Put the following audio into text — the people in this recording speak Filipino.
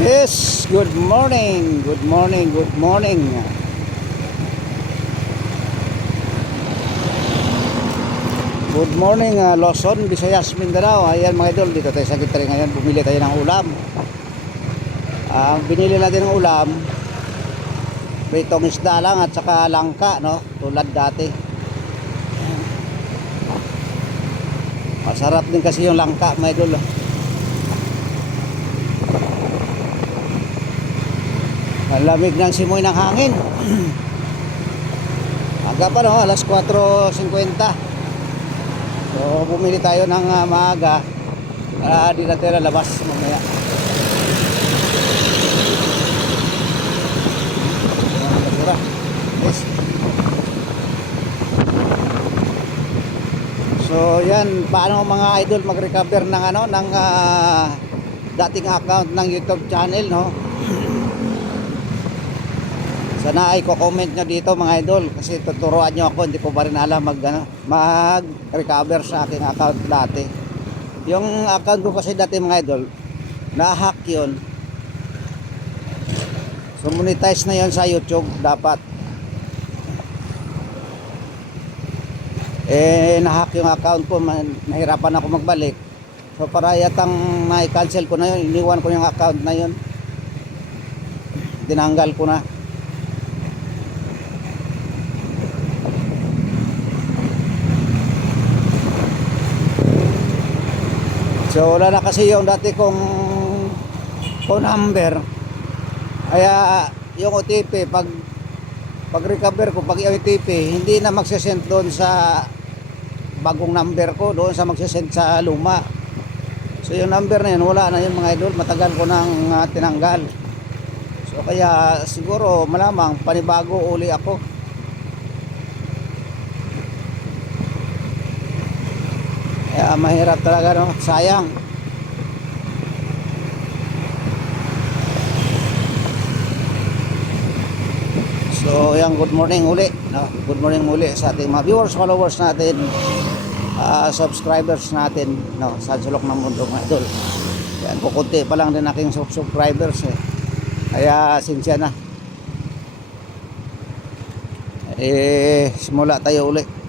Yes, good morning, good morning, good morning. Good morning, uh, Luzon, Visayas, Mindanao. Ayan mga idol, dito tayo sa Gitari ngayon. Bumili tayo ng ulam. Ang binili natin ng ulam, pritong isda lang at saka langka, no? Tulad dati. Masarap din kasi yung langka, mga idol. oh. Ang lamig ng simoy ng hangin. Aga pa no, alas 4.50. So bumili tayo ng ah, maaga. Ah, di natin lalabas mamaya. So yan, paano mga idol mag-recover ng ano ng ah, dating account ng YouTube channel no? Sana ay ko-comment nyo dito mga idol kasi tuturuan nyo ako, hindi ko pa rin alam mag, ano, mag-recover sa aking account dati. Yung account ko kasi dati mga idol, na-hack yun. So monetize na yun sa YouTube dapat. Eh na-hack yung account ko, nahirapan ako magbalik. So para yatang na-cancel ko na yun, iniwan ko yung account na yun. Tinanggal ko na. So wala na kasi yung dati kong phone number. Kaya yung OTP pag pag recover ko pag OTP hindi na magsesend doon sa bagong number ko doon sa magsesend sa luma. So yung number na yun wala na yun mga idol matagal ko nang ah, tinanggal. So kaya siguro malamang panibago uli ako. Kaya mahirap talaga no, sayang. So, yan, good morning uli. No? Good morning uli sa ating mga viewers, followers natin, ah, subscribers natin no? sa sulok ng mundo mga idol. Yan, kukunti pa lang din aking sub- subscribers eh. Kaya, sinsya na. Eh, simula tayo uli.